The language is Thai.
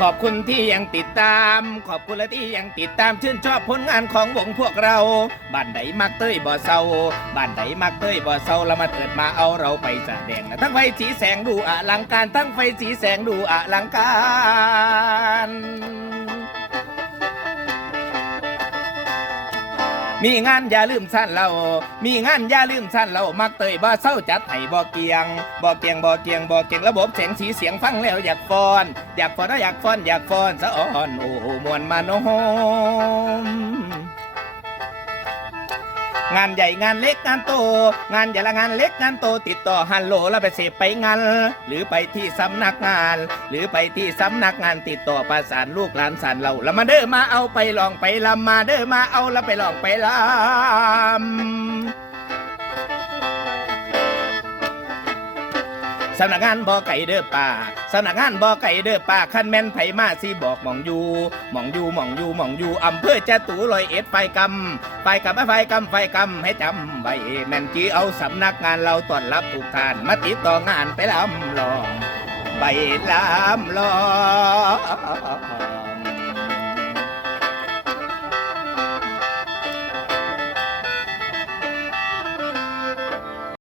ขอบคุณที่ยังติดตาม ขอบคุณและที่ยังติดตามชื่นชอบผลงานของวงพวกเราบ้านไหนมักเต้ยบ่อเศร้าบ้านไหนมักเต้ยบ่อเศร้าเรามาเกิดมาเอาเราไปแสดงนะทั้งไฟสีแสงดูอลังการทั้งไฟสีแสงดูอลังการ มีงานอย่าลืมสั้นเรา มีงานอย่าลืมสั้นเรา มักเตยบ่เศร้าจัดให้บ่เกียง บ่เกียงบ่เกียงบ่เกียงระบบเสียงสีเสียงฟังแล้วอยากฟอน อยากฟอนอยากฟอนอยากฟอนสะอ่อนโอ้มวนมาโนม งานใหญ่งานเล็กงานโต งานใหญ่ละงานเล็กงานโต ติดต่อฮัลโหลแล้วไปเสพไปงานหรือไปที่สำนักงาน หรือไปที่สำนักงานติดต่อประสานลูกหลานสานเราแล้วมาเด้อมาเอาไปลองไปลำมาเด้อมาเอาแล้วไปลองไปลำ สำนักงานบ่อไก่เด้อป่าสำนักงานบ่อไก่เด้อป่าขั้นแม่นไผมาสิบอกหมองอยู่หมองอยู่หมองอยู่หมองอยู่อำเภอจตุลอยเอ็ดไฟกำไฟกำไฟกำไฟกำให้จำไว้แม่นจีเอาสำนักงานเราต้อนรับทุกท่านมาติดต่องานไปลำลองไปลำลอง